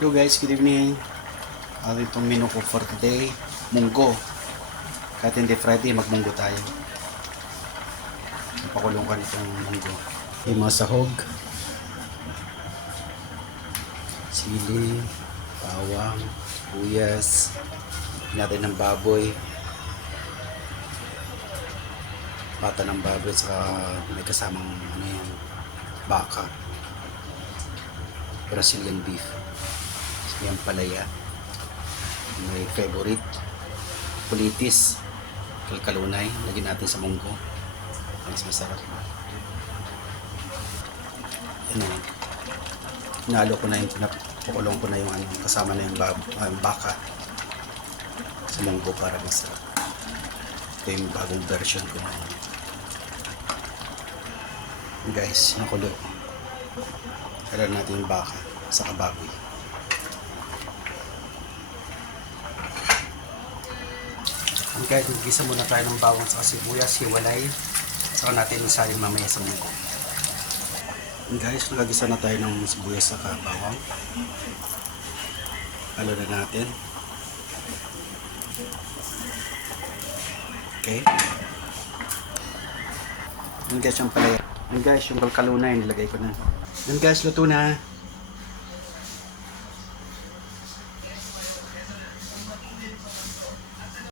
Hello guys, good evening. Itong menu ko for today, munggo. Kahit hindi Friday, magmunggo tayo. Ipakulong ko itong munggo. Yung mga sahog, sili, bawang, buyas, natin ng baboy, pata ng baboy, saka may kasamang baka, Brazilian beef. Yan palaya. May favorite. Kulitis. Kalkalunay. Lagyan natin sa munggo. Mas masarap. Yan o. Nalo ko na yung napakulong ko na yung kasama na yung baka sa munggo para masarap. Ito yung bagong version ko na yun. Guys, nakulo. Kailan natin yung baka sa kababoy. Guys, magigisa muna tayo ng bawang sa sibuyas, hiwalay. Saka natin isahin mamaya sa munggo. Guys, nagagisa na tayo ng sibuyas sa bawang. Halo na natin. Okay. Yan guys, yung palaya. Yan guys, yung kalkalunay, nilagay ko na. Yan guys, luto na.